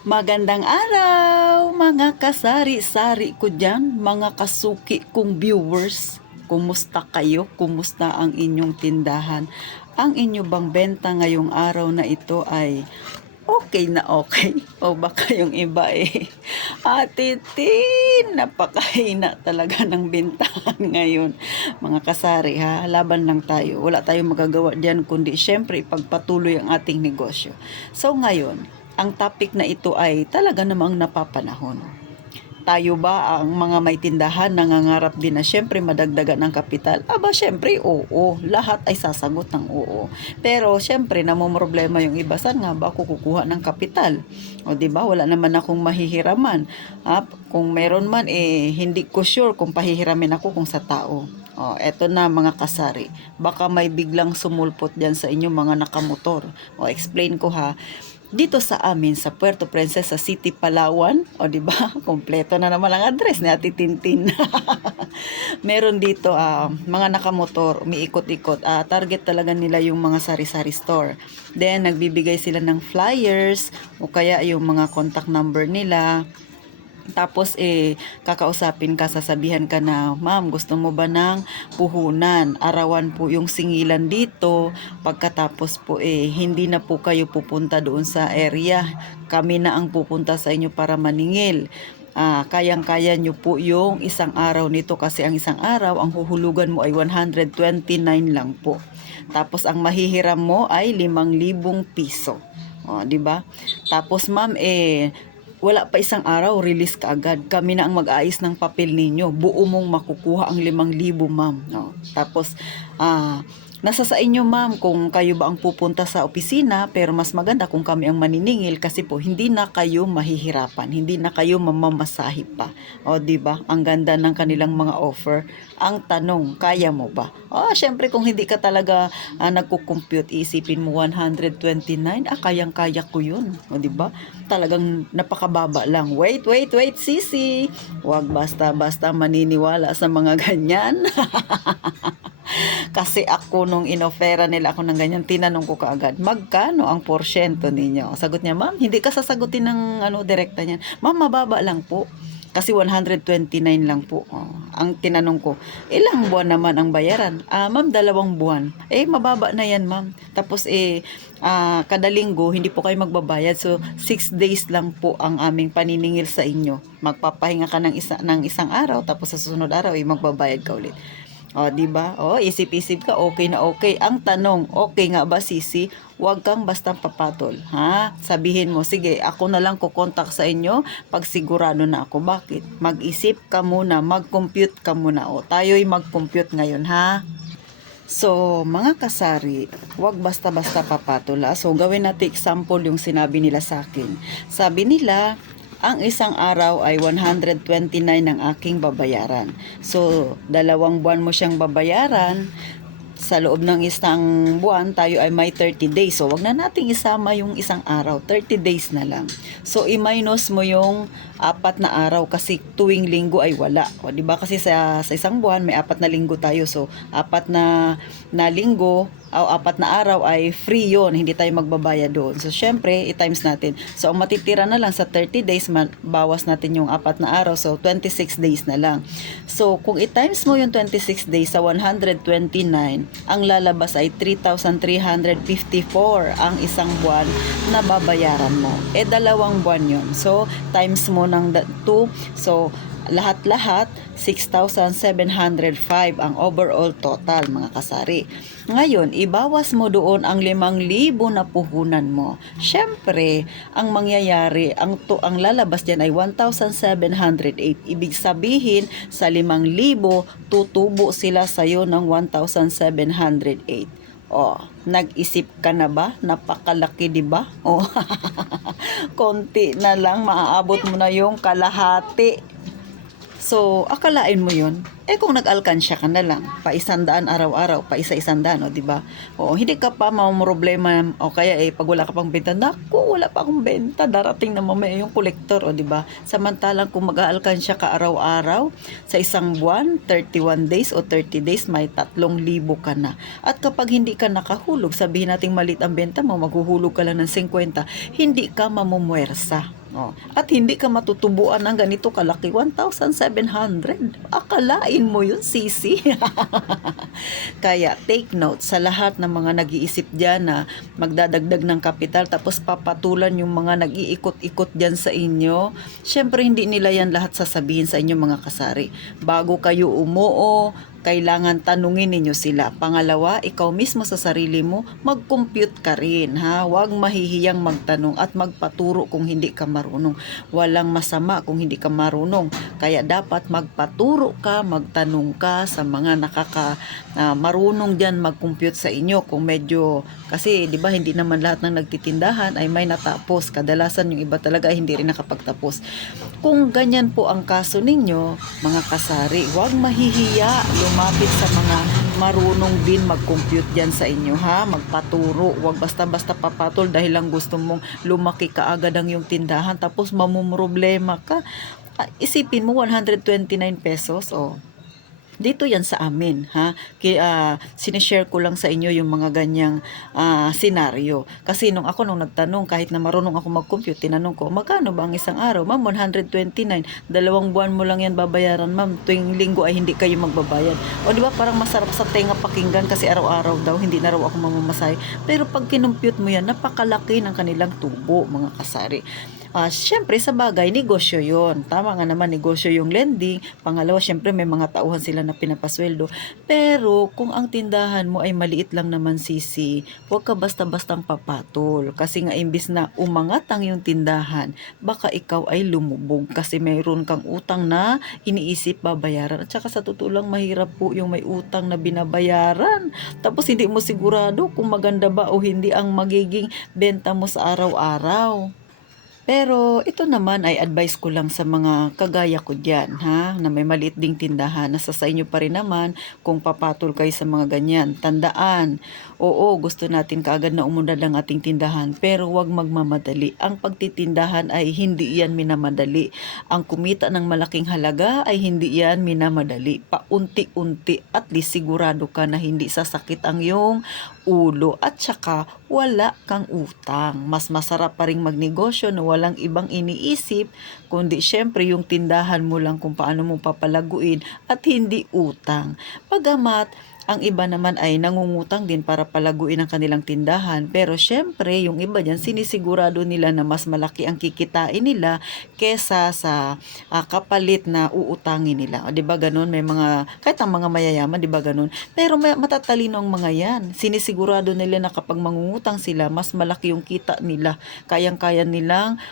Magandang araw, mga kasari-sari ko dyan, mga kasuki kong viewers. Kumusta kayo? Kumusta ang inyong tindahan? Ang inyo bang benta ngayong araw na ito ay okay na okay? O baka yung iba Ate Tin, napakahina talaga ng bentahan ngayon. Mga kasari ha, laban lang tayo. Wala tayong magagawa dyan kundi syempre ipagpatuloy ang ating negosyo. So ngayon, ang topic na ito ay talaga namang napapanahon. Tayo ba ang mga may tindahan nangangarap din na syempre madagdagan ng kapital? Aba syempre oo, lahat ay sasagot ng oo. Pero syempre namomroblema yung iba, saan nga ba ako kukuha ng kapital? O di ba wala naman akong mahihiraman. Kung meron man hindi ko sure kung pahihiramin ako kung sa tao. Eto na mga kasari. Baka may biglang sumulpot diyan sa inyo mga nakamotor. Explain ko ha. Dito sa amin sa Puerto Princesa City, Palawan, o di ba? Kompleto na naman ang address ni Ate Tintin. Meron dito mga nakamotor, umiikot-ikot. Target talaga nila yung mga sari-sari store. Then nagbibigay sila ng flyers o kaya yung mga contact number nila. Tapos kakausapin ka, sasabihan ka na, ma'am, gusto mo ba ng puhunan? Arawan po yung singilan dito. Pagkatapos po hindi na po kayo pupunta doon sa area. Kami na ang pupunta sa inyo para maningil. Kayang-kaya nyo po yung isang araw nito kasi ang isang araw, ang huhulugan mo ay 129 lang po. Tapos ang mahihiram mo ay 5,000 piso. Di ba? Tapos ma'am, wala pa isang araw, release ka agad. Kami na ang mag-aayos ng papel ninyo. Buo mong makukuha ang 5,000, ma'am. Tapos, nasa sa inyo, ma'am, kung kayo ba ang pupunta sa opisina, pero mas maganda kung kami ang maniningil kasi po, hindi na kayo mahihirapan. Hindi na kayo mamamasahe pa. Di ba? Ang ganda ng kanilang mga offer. Ang tanong, kaya mo ba? Syempre kung hindi ka talaga nagko-compute, isipin mo 129, kayang-kaya ko yun. Di ba? Talagang napakababa lang. Wait, sisi. Huwag basta-basta maniniwala sa mga ganyan. Kasi ako nung inofera nila ako ng ganyan, tinanong ko kaagad, magkano ang porsyento ninyo? Sagot niya, ma'am, hindi ka sasagutin ng direkta niyan. Ma'am, mababa lang po. Kasi 129 lang po. Ang tinanong ko, ilang buwan naman ang bayaran? Ma'am, 2 buwan. Mababa na yan, ma'am. Tapos kada linggo, hindi po kayo magbabayad. So, 6 days lang po ang aming paniningil sa inyo. Magpapahinga ka ng isang araw, tapos sa susunod araw, magbabayad ka ulit. Di ba? Isip-isip ka, okay na okay. Ang tanong, okay nga ba, sisi? Huwag kang basta papatol, ha? Sabihin mo, sige, ako na lang kukontak sa inyo pag sigurado na ako. Bakit? Mag-isip ka muna, mag-compute ka muna. Tayo'y mag-compute ngayon, ha? So, mga kasari, huwag basta-basta papatol. So, gawin natin example yung sinabi nila sa akin. Sabi nila, ang isang araw ay 129 ang aking babayaran. So, 2 buwan mo siyang babayaran. Sa loob ng isang buwan, tayo ay may 30 days. So, wag na nating isama yung isang araw. 30 days na lang. So, i-minus mo yung 4 na araw kasi tuwing linggo ay wala. Diba? Kasi sa isang buwan, may 4 na linggo tayo. So, 4 na linggo, 4 na araw ay free yon, hindi tayo magbabayad doon. So, syempre, i-times natin. So, ang matitira na lang sa 30 days, bawas natin yung 4 na araw. So, 26 days na lang. So, kung i-times mo yung 26 days sa 129, ang lalabas ay 3,354 ang isang buwan na babayaran mo. 2 buwan yon. So, times mo ng 2. So, lahat-lahat 6,705 ang overall total, mga kasari. Ngayon, ibawas mo doon ang 5,000 na puhunan mo. Syempre, ang mangyayari, ang lalabas diyan ay 1,708. Ibig sabihin, sa 5,000, tutubo sila sa'yo ng 1,708. Nag-isip ka na ba? Napakalaki, di ba? Konti na lang, maaabot mo na yung kalahati. So, akalain mo yun. Eh kung nag-alkansya ka na lang, pa 100 araw-araw, pa isa-100, o di ba? Oo, hindi ka pa mamroblema o kaya pag wala ka pang benta, naku, wala pa akong benta, darating na mamaya yung kolektor, o di ba? Samantalang kung mag-aalkansya ka araw-araw, sa isang buwan, 31 days o 30 days, may 3,000 ka na. At kapag hindi ka nakahulog, sabihin nating malit ang benta mo, maghuhulog ka lang ng 50, hindi ka mamumwersa. Oh. At hindi ka matutubuan ng ganito kalaki, 1,700. Akalain mo yun, sisi. Kaya take note sa lahat ng mga nag-iisip dyan na magdadagdag ng kapital tapos papatulan yung mga nag-iikot-ikot dyan sa inyo. Syempre hindi nila yan lahat sasabihin sa inyo mga kasari. Bago kayo umuo, kailangan tanungin ninyo sila. Pangalawa, ikaw mismo sa sarili mo, mag-compute ka rin, ha? Huwag mahihiyang magtanong at magpaturo kung hindi ka marunong. Walang masama kung hindi ka marunong. Kaya dapat magpaturo ka, magtanong ka sa mga marunong diyan mag-compute sa inyo. Kung medyo, kasi di ba hindi naman lahat ng nagtitindahan ay may natapos. Kadalasan yung iba talaga ay hindi rin nakapagtapos. Kung ganyan po ang kaso ninyo, mga kasari, huwag mahihiya lumapit sa mga marunong din mag-compute dyan sa inyo, ha? Magpaturo. Huwag basta-basta papatol dahil lang gusto mong lumaki kaagad ang yung tindahan tapos mamumroblema ka. Isipin mo 129 pesos, oh. Dito yan sa amin, ha? Kaya sinishare ko lang sa inyo yung mga ganyang senaryo. Kasi nung nagtanong, kahit na marunong ako mag-compute, tinanong ko, magkano ba ang isang araw? Ma'am, 129. 2 buwan mo lang yan babayaran, ma'am. Tuwing linggo ay hindi kayo magbabayad. O di ba parang masarap sa tenga pakinggan kasi araw-araw daw, hindi na raw ako mamamasay. Pero pag kinumpute mo yan, napakalaki ng kanilang tubo, mga kasari. Syempre sa bagay, negosyo yon. Tama nga naman, negosyo yung lending. Pangalawa, syempre may mga tauhan sila na pinapasweldo. Pero kung ang tindahan mo ay maliit lang naman, sisi, huwag ka basta-bastang papatol. Kasi nga imbis na umangat ang yung tindahan, baka ikaw ay lumubog kasi mayroon kang utang na iniisip babayaran. At saka sa totoo lang, mahirap po yung may utang na binabayaran. Tapos hindi mo sigurado kung maganda ba o hindi ang magiging benta mo sa araw-araw. Pero ito naman ay advice ko lang sa mga kagaya ko dyan, ha, na may maliit ding tindahan. Nasa sa inyo pa rin naman kung papatol kayo sa mga ganyan. Tandaan, oo, gusto natin kaagad na umunlad ang ating tindahan, pero huwag magmamadali. Ang pagtitindahan ay hindi yan minamadali. Ang kumita ng malaking halaga ay hindi yan minamadali. Paunti-unti, at least sigurado ka na hindi sasakit ang iyong ulo at saka wala kang utang. Mas masarap pa ring magnegosyo na walang ibang iniisip kundi syempre yung tindahan mo lang kung paano mo papalaguin at hindi utang. Pagamat ang iba naman ay nangungutang din para palaguin ang kanilang tindahan. Pero syempre, yung iba dyan, sinisigurado nila na mas malaki ang kikitain nila kesa sa kapalit na uutangin nila. O, diba ganun? May mga, kahit ang mga mayayaman, diba ganun? Pero matatalino ang mga yan. Sinisigurado nila na kapag mangungutang sila, mas malaki yung kita nila. Kayang-kaya nilang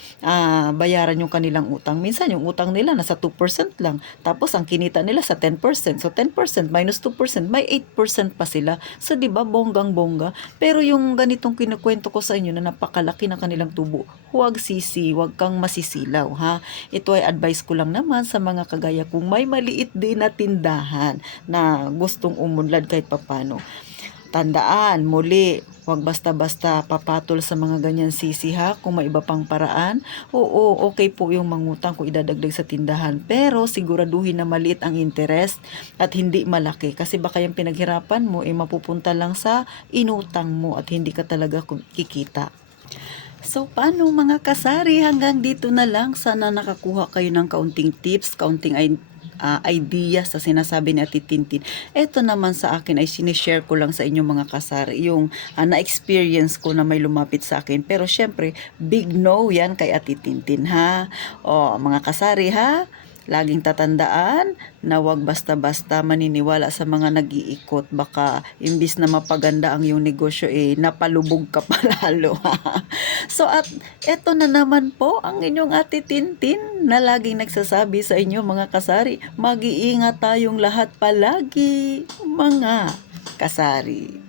bayaran yung kanilang utang. Minsan, yung utang nila nasa 2% lang. Tapos, ang kinita nila sa 10%. So, 10% minus 2%, may 8% pa sila. So, di ba, bonggang-bongga. Pero yung ganitong kinukwento ko sa inyo na napakalaki ng kanilang tubo, huwag sisi, huwag kang masisilaw, ha? Ito ay advice ko lang naman sa mga kagaya kung may maliit din na tindahan na gustong umunlad kahit papano. Tandaan, muli, huwag basta-basta papatol sa mga ganyan sisi, ha. Kung may iba pang paraan, oo, okay po yung mangutang kung idadagdag sa tindahan. Pero siguraduhin na maliit ang interest at hindi malaki. Kasi baka yung pinaghirapan mo, mapupunta lang sa inutang mo at hindi ka talaga kikita. So, paano mga kasari? Hanggang dito na lang. Sana nakakuha kayo ng kaunting tips, kaunting idea sa sinasabi ni Ate Tintin. Ito naman sa akin ay sinishare ko lang sa inyo mga kasari, yung na-experience ko na may lumapit sa akin. Pero syempre, big no yan kay Ate Tintin, ha? O, mga kasari, ha? Laging tatandaan na wag basta-basta maniniwala sa mga nag-iikot. Baka imbis na mapaganda ang iyong negosyo, napalubog ka palalo. So at eto na naman po ang inyong Ate Tintin na laging nagsasabi sa inyo mga kasari, mag-iingat tayong lahat palagi mga kasari.